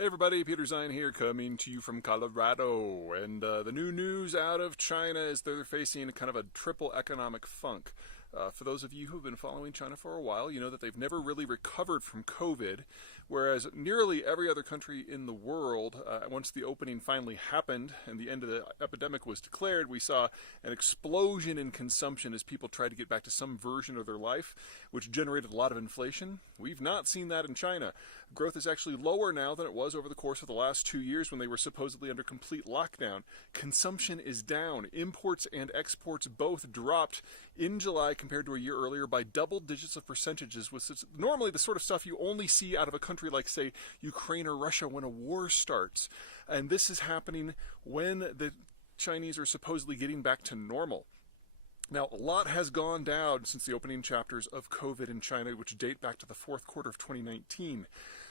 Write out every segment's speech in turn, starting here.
Hey everybody, Peter Zeihan here, coming to you from Colorado. And the new news out of China is they're facing kind of a triple economic funk. For those of you who have been following China for a while, you know that they've never really recovered from COVID, whereas nearly every other country in the world, once the opening finally happened and the end of the epidemic was declared, we saw an explosion in consumption as people tried to get back to some version of their life, which generated a lot of inflation. We've not seen that in China. Growth is actually lower now than it was over the course of the last 2 years when they were supposedly under complete lockdown. Consumption is down. Imports and exports both dropped in July compared to a year earlier by double digits of percentages, which is normally the sort of stuff you only see out of a country like, say, Ukraine or Russia when a war starts. And this is happening when the Chinese are supposedly getting back to normal. Now, a lot has gone down since the opening chapters of COVID in China, which date back to the fourth quarter of 2019.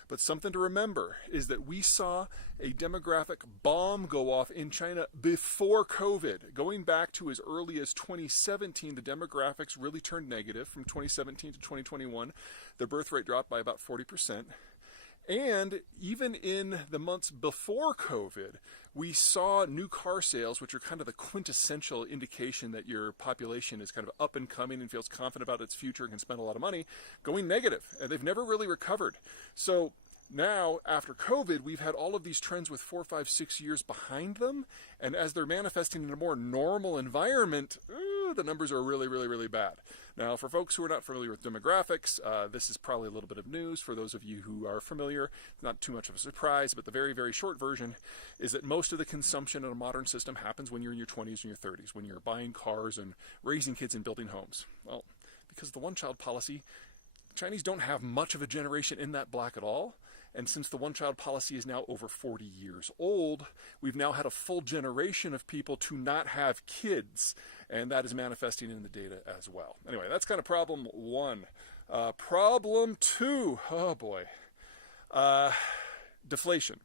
But something to remember is that we saw a demographic bomb go off in China before COVID. Going back to as early as 2017, the demographics really turned negative. From 2017 to 2021, the birth rate dropped by about 40%. And even in the months before COVID, we saw new car sales, which are kind of the quintessential indication that your population is kind of up and coming and feels confident about its future and can spend a lot of money, going negative. And they've never really recovered. So now, after COVID, we've had all of these trends with 4, 5, 6 years behind them. And as they're manifesting in a more normal environment, the numbers are really, really, really bad. Now, for folks who are not familiar with demographics, this is probably a little bit of news. For those of you who are familiar, not too much of a surprise, but the very, very short version is that most of the consumption in a modern system happens when you're in your 20s and your 30s, when you're buying cars and raising kids and building homes. Well, because of the one-child policy, Chinese don't have much of a generation in that block at all. And since the one-child policy is now over 40 years old, we've now had a full generation of people to not have kids. And that is manifesting in the data as well. Anyway, that's kind of problem one. Problem two, oh boy, deflation.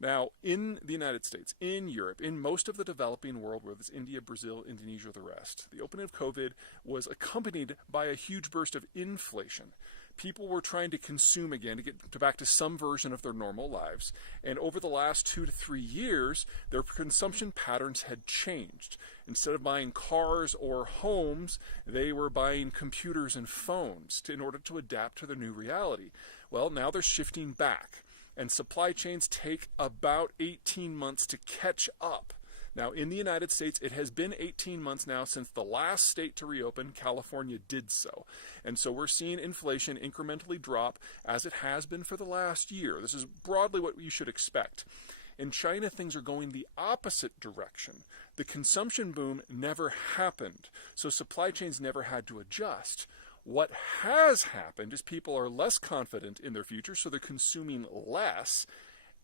Now, in the United States, in Europe, in most of the developing world, whether it's India, Brazil, Indonesia, or the rest, the opening of COVID was accompanied by a huge burst of inflation. People were trying to consume again to get back to some version of their normal lives. And over the last 2 to 3 years, their consumption patterns had changed. Instead of buying cars or homes, they were buying computers and phones in order to adapt to their new reality. Well, now they're shifting back. And supply chains take about 18 months to catch up. Now, in the United States, it has been 18 months now since the last state to reopen, California, did so. And so we're seeing inflation incrementally drop as it has been for the last year. This is broadly what you should expect. In China, things are going the opposite direction. The consumption boom never happened, so supply chains never had to adjust. What has happened is people are less confident in their future, so they're consuming less,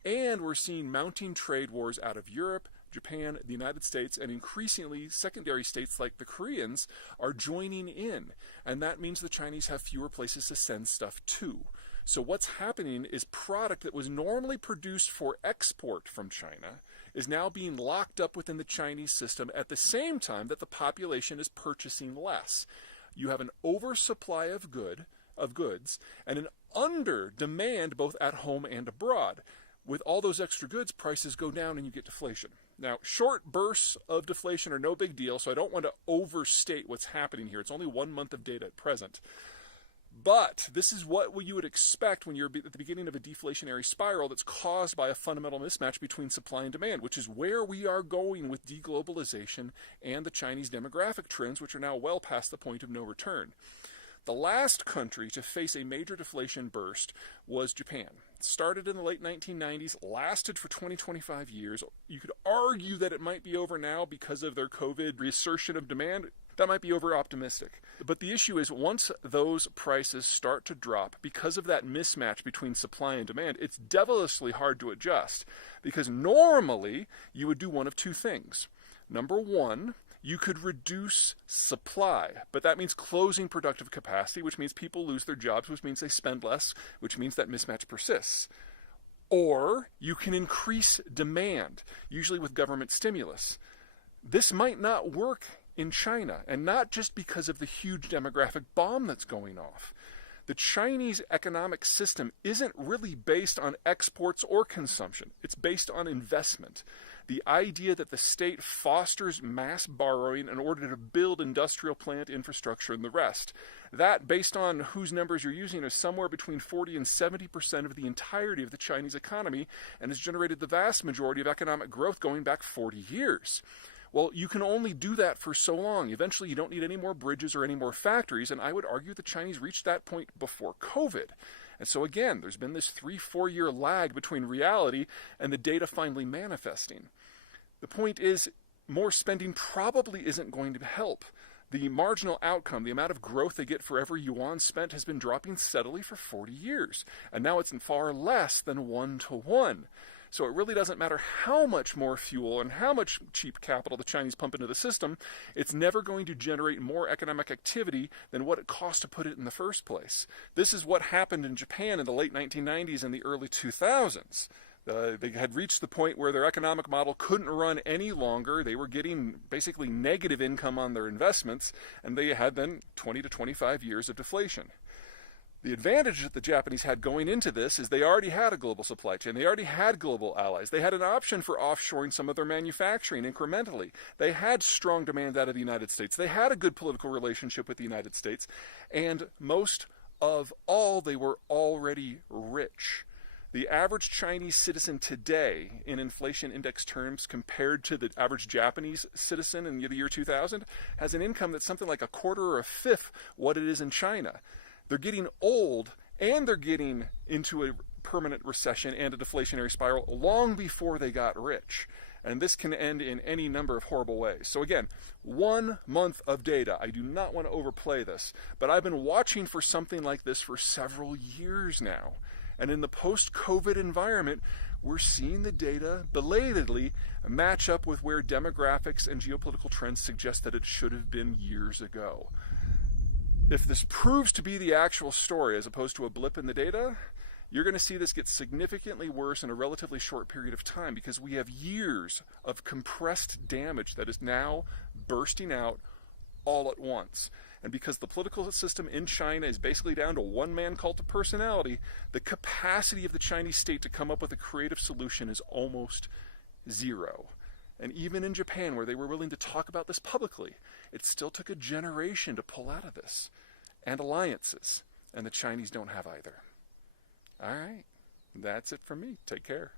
and we're seeing mounting trade wars out of Europe, Japan, the United States, and increasingly secondary states like the Koreans are joining in. And that means the Chinese have fewer places to send stuff to. So what's happening is product that was normally produced for export from China is now being locked up within the Chinese system at the same time that the population is purchasing less. You have an oversupply of goods and an under demand both at home and abroad. With all those extra goods, prices go down and you get deflation. Now, short bursts of deflation are no big deal, so I don't want to overstate what's happening here. It's only 1 month of data at present. But this is what you would expect when you're at the beginning of a deflationary spiral that's caused by a fundamental mismatch between supply and demand, which is where we are going with deglobalization and the Chinese demographic trends, which are now well past the point of no return. The last country to face a major deflation burst was Japan. It started in the late 1990s, lasted for 20-25 years. You could argue that it might be over now because of their COVID reassertion of demand. That might be over-optimistic. But the issue is once those prices start to drop, because of that mismatch between supply and demand, it's devilishly hard to adjust. Because normally, you would do one of two things. Number one, you could reduce supply, but that means closing productive capacity, which means people lose their jobs, which means they spend less, which means that mismatch persists. Or you can increase demand, usually with government stimulus. This might not work in China, and not just because of the huge demographic bomb that's going off. The Chinese economic system isn't really based on exports or consumption. It's based on investment. The idea that the state fosters mass borrowing in order to build industrial plant infrastructure and the rest. That, based on whose numbers you're using, is somewhere between 40 and 70% of the entirety of the Chinese economy and has generated the vast majority of economic growth going back 40 years. Well, you can only do that for so long. Eventually, you don't need any more bridges or any more factories, and I would argue the Chinese reached that point before COVID. And so again, there's been this 3-4 year lag between reality and the data finally manifesting. The point is, more spending probably isn't going to help. The marginal outcome, the amount of growth they get for every yuan spent, has been dropping steadily for 40 years, and now it's far less than 1-to-1. So it really doesn't matter how much more fuel and how much cheap capital the Chinese pump into the system, it's never going to generate more economic activity than what it cost to put it in the first place. This is what happened in Japan in the late 1990s and the early 2000s. They had reached the point where their economic model couldn't run any longer. They were getting basically negative income on their investments, and they had then 20 to 25 years of deflation. The advantage that the Japanese had going into this is they already had a global supply chain. They already had global allies. They had an option for offshoring some of their manufacturing incrementally. They had strong demand out of the United States. They had a good political relationship with the United States. And most of all, they were already rich. The average Chinese citizen today, in inflation index terms, compared to the average Japanese citizen in the year 2000, has an income that's something like a quarter or a fifth what it is in China. They're getting old, and they're getting into a permanent recession and a deflationary spiral long before they got rich. And this can end in any number of horrible ways. So again, 1 month of data. I do not want to overplay this, but I've been watching for something like this for several years now. And in the post-COVID environment, we're seeing the data belatedly match up with where demographics and geopolitical trends suggest that it should have been years ago. If this proves to be the actual story as opposed to a blip in the data, you're going to see this get significantly worse in a relatively short period of time because we have years of compressed damage that is now bursting out all at once. And because the political system in China is basically down to one-man cult of personality, the capacity of the Chinese state to come up with a creative solution is almost zero. And even in Japan, where they were willing to talk about this publicly, it still took a generation to pull out of this. And alliances. And the Chinese don't have either. All right. That's it from me. Take care.